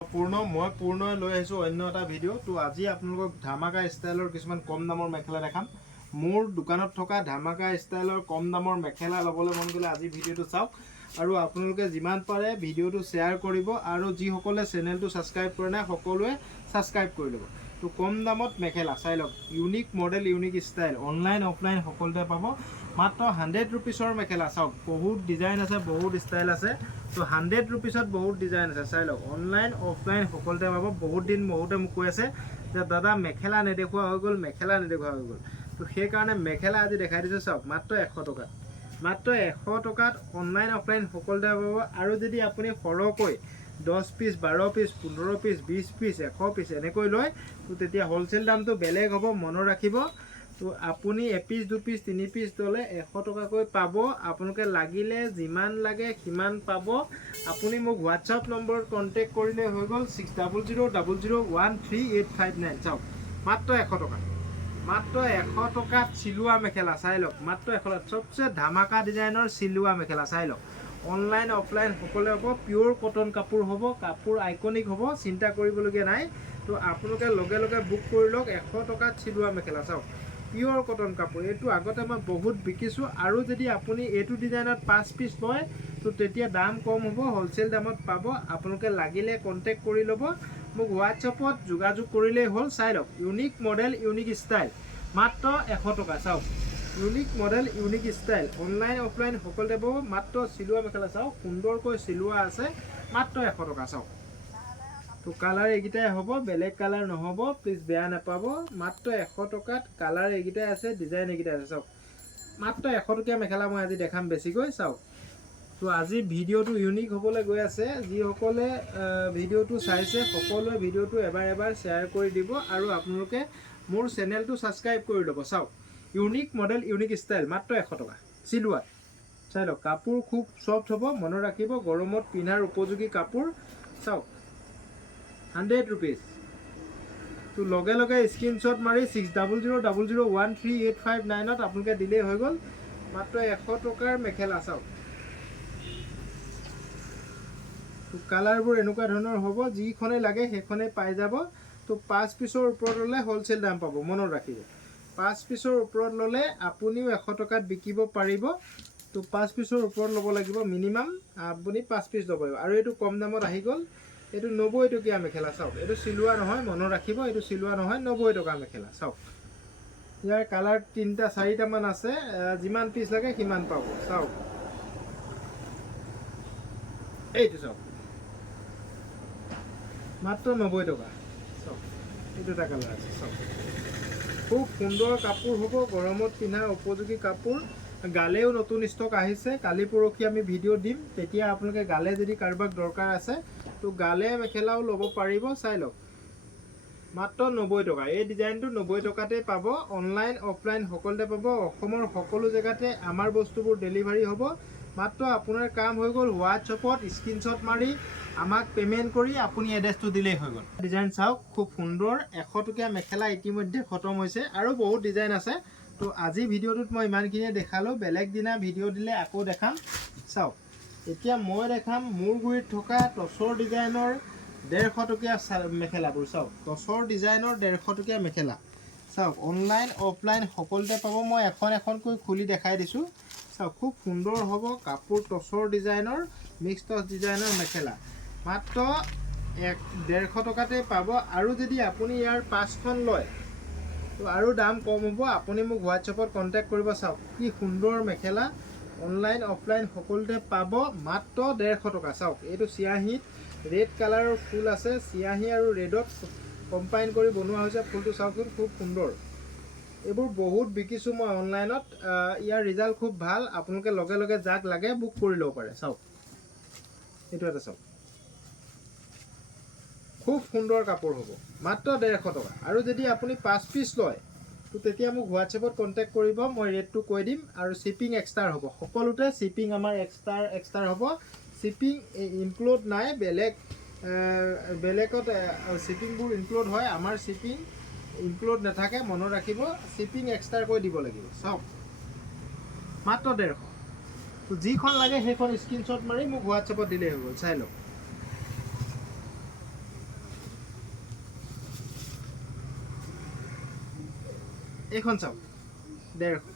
মই পূৰ্ণ লৈ আহিছোঁ অন্য এটা ভিডিঅ' তো আজি আপোনালোকক ধামাকা ষ্টাইলৰ কিছুমান কম দামৰ মেখেলা দেখাম। মোৰ দোকানত থকা ধামাকা ষ্টাইলৰ কম দামৰ মেখেলা ল'বলৈ মন গ'লে আজি ভিডিঅ'টো চাওক আৰু আপোনালোকে যিমান পাৰে ভিডিঅ'টো শ্বেয়াৰ কৰিব আৰু যিসকলে চেনেলটো ছাবস্ক্ৰাইব কৰা নাই সকলোৱে ছাবস্ক্ৰাইব কৰি ল'ব। তো কম দামত মেখেলা চাই লওক, unique model unique style, online offline সকলোতে পাব। মাত্ৰ 100 ৰুপিছৰ মেখেলা চাওক, বহুত ডিজাইন আছে, বহুত ষ্টাইল আছে। তো 100 ৰুপিছত বহুত ডিজাইন আছে, চাই লওক। অনলাইন অফলাইন সকলোতে পাব। বহুত দিন বহুতে মোক কৈ আছে যে দাদা মেখেলা নেদেখুওৱা হৈ গ'ল, মেখেলা নেদেখুওৱা হৈ গ'ল। তো সেইকাৰণে মেখেলা আজি দেখাই দিছোঁ চাওক, মাত্ৰ 100 টকাত। মাত্ৰ 100 টকাত অনলাইন অফলাইন সকলোতে পাব। আৰু যদি আপুনি সৰহকৈ 10 piece 12 piece 15 piece 20 piece 100 piece এনেকৈ লয় তো তেতিয়া হ'লচেল দামটো বেলেগ হ'ব, মনত ৰাখিব। তো আপুনি এপিচ 2 পিচ 3 পিচ ল'লে 100 টকাকৈ পাব। আপোনালোকে লাগিলে যিমান লাগে সিমান পাব। আপুনি মোক হোৱাটছআপ নম্বৰত কণ্টেক্ট কৰিলে হৈ গ'ল 6000001385 চাওক, মাত্ৰ 100 টকা। মাত্ৰ 100 টকাত চিলোৱা মেখেলা চাই লওক, মাত্ৰ 100 টকাত চবচে ধামাকা ডিজাইনৰ চিলোৱা মেখেলা চাই লওক। অনলাইন অফলাইন সকলোৱে হ'ব, পিয়'ৰ কটন কাপোৰ হ'ব, কাপোৰ আইকনিক হ'ব, চিন্তা কৰিবলগীয়া নাই। তো আপোনালোকে লগে লগে বুক কৰি লওক। 100 টকাত চিলোৱা মেখেলা চাওক, পিয়'ৰ কটন কাপোৰ। এইটো আগতে মই বহুত বিকিছোঁ। আৰু যদি আপুনি এইটো ডিজাইনত 5 পিচ লয় তো তেতিয়া দাম কম হ'ব, হ'লচেল দামত পাব। আপোনালোকে লাগিলে কণ্টেক্ট কৰি ল'ব, মোক হোৱাটছআপত যোগাযোগ কৰিলেই হ'ল। চাই লওক, ইউনিক মডেল ইউনিক ষ্টাইল, মাত্ৰ 100 টকা চাওক। Unique model unique style, online offline সকলোতে পাব। মাত্ৰ চিলোৱা মেখেলা চাওক, সুন্দৰকৈ চিলোৱা আছে, মাত্ৰ 100 টকা চাওক। তো কালাৰ এইকেইটাই হ'ব, বেলেগ কালাৰ নহ'ব, প্লিজ বেয়া নাপাব। মাত্ৰ 100 টকাত কালাৰ এইকেইটাই আছে, ডিজাইন এইকেইটাই আছে চাওক। মাত্ৰ 100 টকীয়া মেখেলা মই আজি দেখাম বেছিকৈ চাওক। তো আজি ভিডিঅ'টো ইউনিক হ'বলৈ গৈ আছে। যিসকলে ভিডিঅ'টো চাইছে সকলোৱে ভিডিঅ'টো এবাৰ শ্বেয়াৰ কৰি দিব আৰু আপোনালোকে মোৰ চেনেলটো ছাবস্ক্ৰাইব কৰি ল'ব। চাওক, ইউনিক মডেল ইউনিক ষ্টাইল, মাত্ৰ 100 টকা চিলোৱাত। চাই লওক, কাপোৰ খুব ছফ্ট হ'ব, মনত ৰাখিব, গৰমত পিন্ধাৰ উপযোগী কাপোৰ। চাওক, 100 ৰুপিজ। তো লগে লগে স্ক্ৰীনশ্বট মাৰি 6000001385 আপোনালোকে দিলেই হৈ গ'ল। মাত্ৰ 100 টকাৰ মেখেলা চাওক। তো কালাৰবোৰ এনেকুৱা ধৰণৰ হ'ব, যিখনে লাগে সেইখনেই পাই যাব। তো 5 পিচৰ ওপৰত ল'লে হ'লচেল দাম পাব, মনত ৰাখিব। 5 পিচৰ ওপৰত ল'লে আপুনিও 100 টকাত বিকিব পাৰিব। তো 5 পিচৰ ওপৰত ল'ব লাগিব, মিনিমাম আপুনি 5 পিচ ল'ব লাগিব। আৰু এইটো কম দামত আহি গ'ল, এইটো 90 টকীয়া মেখেলা চাওক। এইটো চিলোৱা নহয়, মনত ৰাখিব, এইটো চিলোৱা নহয়, 90 টকা মেখেলা চাওক। ইয়াৰ কালাৰ 3টা 4টামান আছে, যিমান পিচ লাগে সিমান পাব। চাওক, এইটো চাওক, মাত্ৰ 90 টকা চাওক। এইটো এটা কালাৰ আছে চাওক, খুব সুন্দৰ কাপোৰ হ'ব, গৰমত পিন্ধাৰ উপযোগী কাপোৰ। গালেও নতুন ষ্টক আহিছে, কালি পৰহি আমি ভিডিঅ' দিম, তেতিয়া আপোনালোকে গালে যদি কাৰোবাক দৰকাৰ আছে তো গালে মেখেলাও ল'ব পাৰিব। চাই লওক, মাত্ৰ 90 টকা। এই ডিজাইনটো 90 টকাতেই পাব। অনলাইন অফলাইন সকলোতে পাব। অসমৰ সকলো জেগাতে আমাৰ বস্তুবোৰ ডেলিভাৰী হ'ব। মাত্ৰ আপোনাৰ কাম হৈ গ'ল, হোৱাটছআপত স্ক্ৰীনশ্বট মাৰি আমাক পে'মেণ্ট কৰি আপুনি এড্ৰেছটো দিলেই হৈ গ'ল। ডিজাইন চাওক, খুব সুন্দৰ। 100 টকীয়া মেখেলা ইতিমধ্যে খতম হৈছে আৰু বহুত ডিজাইন আছে। তো আজি ভিডিঅ'টোত মই ইমানখিনিয়ে দেখালোঁ, বেলেগ দিনা ভিডিঅ' দিলে আকৌ দেখাম। চাওক, এতিয়া মই দেখাম মোৰ গুৰিত থকা টচৰ ডিজাইনৰ 150 টকীয়া মেখেলাবোৰ। চাওক, টচৰ ডিজাইনৰ 150 টকীয়া মেখেলা চাওক। অনলাইন অফলাইন সকলোতে পাব। মই এখন এখনকৈ খুলি দেখাই দিছোঁ। চাওক, খুব সুন্দৰ হ'ব কাপোৰ, টচৰ ডিজাইনৰ, মিক্স টচ ডিজাইনৰ মেখেলা, মাত্ৰ 150 টকাতে পাব। আৰু যদি আপুনি ইয়াৰ 5খন লয় তো আৰু দাম কম হ'ব। আপুনি মোক হোৱাটছআপত কণ্টেক্ট কৰিব। চাওক, কি সুন্দৰ মেখেলা, অনলাইন অফলাইন সকলোতে পাব, মাত্ৰ 150 টকা। চাওক, এইটো চিয়াহীত ৰেড কালাৰৰ ফুল আছে, চিয়াহী আৰু ৰেডত কম্বাইন কৰি বনোৱা হৈছে ফুলটো। চাওকচোন, খুব সুন্দৰ। এইবোৰ বহুত বিকিছোঁ মই অনলাইনত, ইয়াৰ ৰিজাল্ট খুব ভাল। আপোনালোকে লগে লগে যাক লাগে বুক কৰি ল'ব পাৰে। চাওক, এইটো এটা চাওক, খুব সুন্দৰ কাপোৰ হ'ব, মাত্ৰ 150 টকা। আৰু যদি আপুনি 5 পিচ লয় তো তেতিয়া মোক হোৱাটছআপত কণ্টেক্ট কৰিব, মই ৰেটটো কৈ দিম। আৰু শ্বিপিং এক্সট্ৰা হ'ব, সকলোতে শ্বিপিং আমাৰ এক্সট্ৰা হ'ব। শ্বিপিং ইনক্লুড নাই, বেলেগত শ্বিপিংবোৰ ইনক্লুড হয়, আমাৰ শ্বিপিং ইনক্লুড নাথাকে, মনত ৰাখিব। শ্বিপিং এক্সট্ৰাকৈ দিব লাগিব। চাওক, মাত্ৰ 150। তো যিখন লাগে সেইখন স্ক্ৰীনশ্বট মাৰি মোক হোৱাটছআপত দিলেই হৈ গ'ল। চাই লওক, এইখন চাওক 150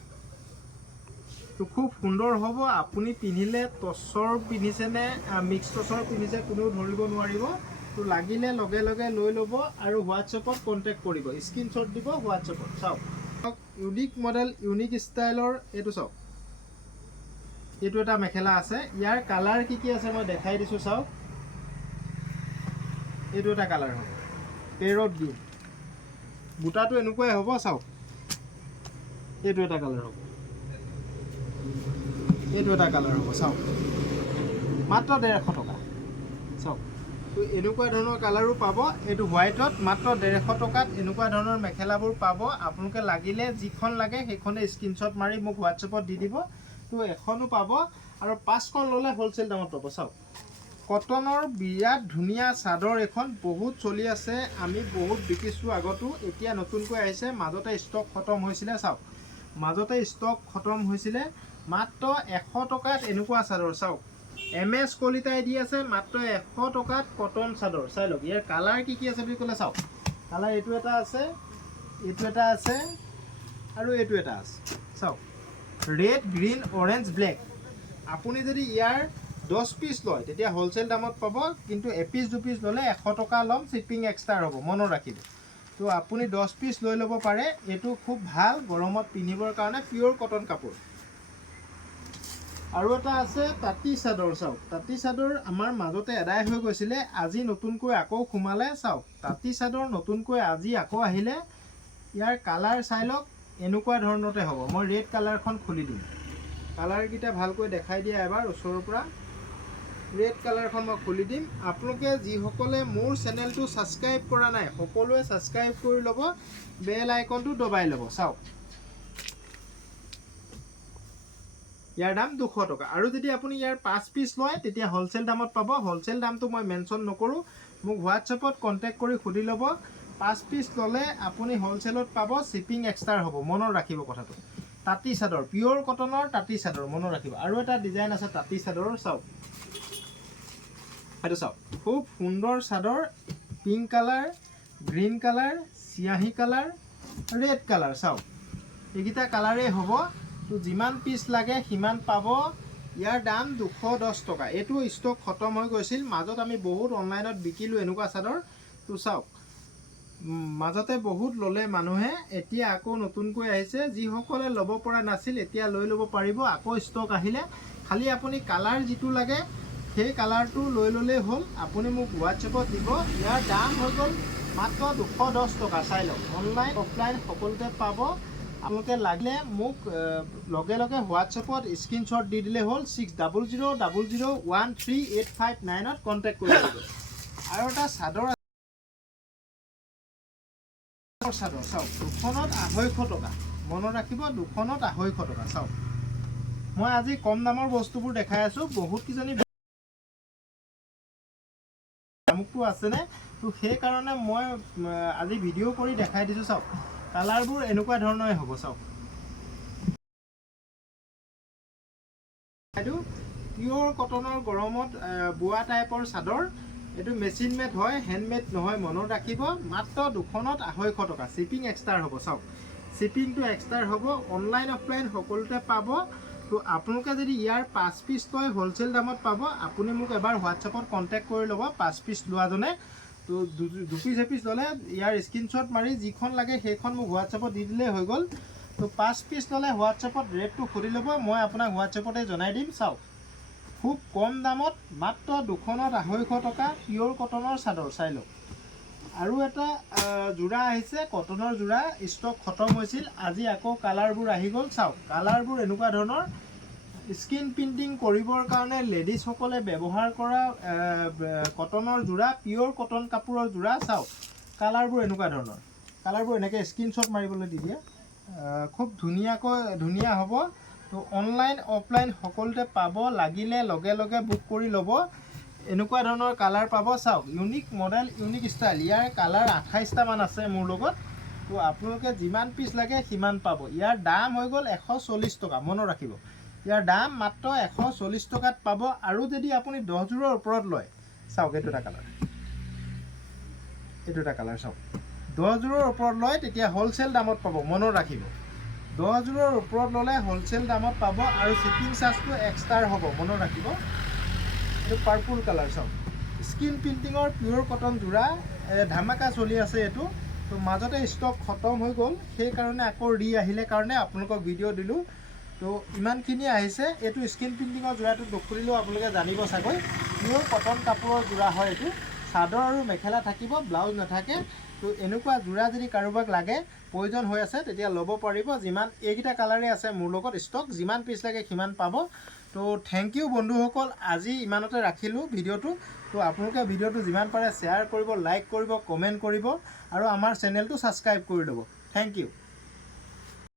তো খুব সুন্দৰ হ'ব আপুনি পিন্ধিলে টচৰ পিন্ধিছে নে মিক্স টচৰ পিন্ধিছে কোনেও ধৰিব নোৱাৰিব তো লাগিলে লগে লগে লৈ ল'ব আৰু হোৱাটছএপত কণ্টেক্ট কৰিব স্ক্ৰীনশ্বট দিব হোৱাটছএপত চাওক ইউনিক মডেল ইউনিক ষ্টাইলৰ এইটো চাওক এইটো এটা মেখেলা আছে ইয়াৰ কালাৰ কি আছে মই দেখাই দিছোঁ চাওক এইটো এটা কালাৰ হ'ব পেৰট গ্ৰীণ বুটাটো এনেকুৱাই হ'ব চাওক এইটো এটা কালাৰ হ'ব এইটো এটা কালাৰ হ'ব চাওক মাত্ৰ 150 টকা চাওক তো এনেকুৱা ধৰণৰ কালাৰো পাব এইটো হোৱাইটত মাত্ৰ 150 টকাত এনেকুৱা ধৰণৰ মেখেলাবোৰ পাব আপোনালোকে লাগিলে যিখন লাগে সেইখনে স্ক্ৰীনশ্বট মাৰি মোক হোৱাটছএপত দি দিব তো এখনো পাব আৰু 5খন ল'লে হোলচেল দামত পাব চাওক কটনৰ বিৰাট ধুনীয়া চাদৰ এখন বহুত চলি আছে আমি বহুত বিকিছোঁ আগতো এতিয়া নতুনকৈ আহিছে মাজতে ষ্টক খতম হৈছিলে চাওক মাজতে ষ্টক খতম হৈছিলে মাত্ৰ 100 টকাত এনেকুৱা চাদৰ চাওক MS কলিতাই দি আছে মাত্ৰ 100 টকাত কটন চাদৰ চাই লওক ইয়াৰ কালাৰ কি আছে বুলি ক'লে চাওক কালাৰ এইটো এটা আছে আৰু এইটো এটা আছে চাওক ৰেড গ্ৰীণ অৰেঞ্জ ব্লেক আপুনি যদি ইয়াৰ 10 পিচ লয় তেতিয়া হোলচেল দামত পাব কিন্তু এপিচ 2 পিচ ল'লে 100 টকা ল'ম শ্বিপিং এক্সট্ৰা হ'ব মনত ৰাখিব তো আপুনি 10 পিচ লৈ ল'ব পাৰে এইটো খুব ভাল গৰমত পিন্ধিবৰ কাৰণে পিয়ৰ কটন কাপোৰ আৰু এটা আছে তাঁতী চাদৰ চাওক তাঁতী চাদৰ আমাৰ মাজতে এদাই হৈ গৈছিলে আজি নতুনকৈ আকৌ সোমালে চাওক তাঁতী চাদৰ নতুনকৈ আজি আকৌ আহিলে ইয়াৰ কালাৰ চাই লওক এনেকুৱা ধৰণতে হ'ব মই ৰেড কালাৰখন খুলি দিম কালাৰকেইটা ভালকৈ দেখাই দিয়া এবাৰ ওচৰৰ পৰা ৰেড কালাৰখন মই খুলি দিম আপোনালোকে যিসকলে মোৰ চেনেলটো ছাবস্ক্ৰাইব কৰা নাই সকলোৱে ছাবস্ক্ৰাইব কৰি ল'ব বেল আইকনটো দবাই ল'ব চাওক ইয়াৰ দাম 200 টকা আৰু যদি আপুনি ইয়াৰ 5 পিচ লয় তেতিয়া হোলচেল দামত পাব হোলচেল দামটো মই মেনশ্যন নকৰোঁ মোক হোৱাটছএপত কণ্টেক্ট কৰি সুধি ল'ব 5 পিচ ল'লে আপুনি হোলচেলত পাব শ্বিপিং এক্সট্ৰা হ'ব মনত ৰাখিব কথাটো তাঁতী চাদৰ পিয়ৰ কটনৰ তাঁতী চাদৰ মনত ৰাখিব আৰু এটা ডিজাইন আছে তাঁতী চাদৰৰ চাওক এইটো চাওক খুব সুন্দৰ চাদৰ পিংক কালাৰ গ্ৰীণ কালাৰ চিয়াহী কালাৰ ৰেড কালাৰ চাওক এইকেইটা কালাৰেই হ'ব তো যিমান পিচ লাগে সিমান পাব ইয়াৰ দাম 210 টকা এইটো ষ্টক খতম হৈ গৈছিল মাজত আমি বহুত অনলাইনত বিকিলোঁ এনেকুৱা চাদৰ তো চাওক মাজতে বহুত ল'লে মানুহে এতিয়া আকৌ নতুনকৈ আহিছে যিসকলে ল'ব পৰা নাছিল এতিয়া লৈ ল'ব পাৰিব আকৌ ষ্টক আহিলে খালি আপুনি কালাৰ যিটো লাগে সেই কালাৰটো লৈ ল'লেই হ'ল আপুনি মোক হোৱাটছএপত দিব ইয়াৰ দাম হৈ গ'ল মাত্ৰ 210 টকা চাই লওক অনলাইন অফলাইন সকলোতে পাব আপোনালোকে লাগিলে মোক লগে লগে হোৱাটছএপত স্ক্ৰীনশ্বট দি দিলে হ'ল 600000138559ত কণ্টেক্ট কৰিব লাগিব আৰু এটা চাদৰ চাদৰ চাওক দুখনত 250 টকা মনত ৰাখিব দুখনত 250 টকা চাওক মই আজি কম দামৰ বস্তুবোৰ দেখাই আছোঁ বহুত কিজনী আমুকটো আছেনে তো সেইকাৰণে মই আজি ভিডিঅ' কৰি দেখাই দিছোঁ চাওক কালাৰবোৰ এনেকুৱা ধৰণৰে হ'ব চাওক এইটো পিয়ৰ কটনৰ গৰমত বোৱা টাইপৰ চাদৰ এইটো মেচিন মেড হয় হেণ্ডমেড নহয় মনত ৰাখিব মাত্ৰ দুখনত 250 টকা শ্বিপিং এক্সট্ৰা হ'ব চাওক শ্বিপিংটো এক্সট্ৰা হ'ব অনলাইন অফলাইন সকলোতে পাব তো আপোনালোকে যদি ইয়াৰ 5 পিচ লয় হোলচেল দামত পাব আপুনি মোক এবাৰ হোৱাটছএপত কণ্টেক্ট কৰি ল'ব 5 পিচ লোৱাজনে তো 2 পিচ এপিচ ল'লে ইয়াৰ স্ক্ৰীনশ্বট মাৰি যিখন লাগে সেইখন মোক হোৱাটছএপত দি দিলেই হৈ গ'ল তো 5 পিচ ল'লে হোৱাটছএপত ৰেটটো সুধি ল'ব মই আপোনাক হোৱাটছএপতে জনাই দিম চাওক খুব কম দামত মাত্ৰ দুখনত 250 টকা পিয়ৰ কটনৰ চাদৰ চাই লওক আৰু এটা যোৰা আহিছে কটনৰ যোৰা ষ্টক খতম হৈছিল আজি আকৌ কালাৰবোৰ আহি গ'ল চাওক কালাৰবোৰ এনেকুৱা ধৰণৰ স্কিন প্ৰিণ্টিং কৰিবৰ কাৰণে লেডিজসকলে ব্যৱহাৰ কৰা কটনৰ যোৰা পিয়ৰ কটন কাপোৰৰ যোৰা চাওক কালাৰবোৰ এনেকুৱা ধৰণৰ কালাৰবোৰ এনেকৈ স্ক্ৰীনশ্বট মাৰিবলৈ দি দিয়ে খুব ধুনীয়া হ'ব তো অনলাইন অফলাইন সকলোতে পাব লাগিলে লগে লগে বুক কৰি ল'ব এনেকুৱা ধৰণৰ কালাৰ পাব চাওক ইউনিক মডেল ইউনিক ষ্টাইল ইয়াৰ কালাৰ 28টা মান আছে মোৰ লগত তো আপোনালোকে যিমান পিচ লাগে সিমান পাব ইয়াৰ দাম হৈ গ'ল 140 টকা মনত ৰাখিব ইয়াৰ দাম মাত্ৰ 140 টকাত পাব আৰু যদি আপুনি 10 যোৰৰ ওপৰত লয় চাওক এইটো এটা কালাৰ চাওক 10 যোৰৰ ওপৰত লয় তেতিয়া হোলচেল দামত পাব, মনত ৰাখিব। 10 যোৰৰ ওপৰত ল'লে হোলচেল দামত পাব আৰু শ্বিপিং চাৰ্জটো এক্সট্ৰা হ'ব, মনত ৰাখিব। এইটো পাৰ্পল কালাৰ চাওক, স্কিন প্ৰিণ্টিঙৰ পিয়'ৰ কটন যোৰা, ধামাকা চলি আছে এইটো। তো মাজতে ষ্টক খতম হৈ গ'ল, সেইকাৰণে আকৌ আহিলে কাৰণে আপোনালোকক ভিডিঅ' দিলোঁ। তো ইমানখিনি আহিছে। এইটো স্কিন প্ৰিণ্টিঙৰ যোৰাটো নুখুলিলেও আপোনালোকে জানিব চাগৈ, পিয়'ৰ কটন কাপোৰৰ যোৰা হয় এইটো। চাদৰ আৰু মেখেলা থাকিব, ব্লাউজ নাথাকে। তো এনেকুৱা যোৰা যদি কাৰোবাক লাগে, প্ৰয়োজন হৈ আছে, তেতিয়া ল'ব পাৰিব। যিমান এইকেইটা কালাৰে আছে মোৰ লগত ষ্টক, যিমান পিচ লাগে সিমান পাব। তো থেংক ইউ বন্ধুসকল, আজি ইমানতে ৰাখিলোঁ ভিডিঅ'টো। তো আপোনালোকে ভিডিঅ'টো যিমান পাৰে শ্বেয়াৰ কৰিব, লাইক কৰিব, কমেণ্ট কৰিব আৰু আমাৰ চেনেলটো ছাবস্ক্ৰাইব কৰি ল'ব। Thank U.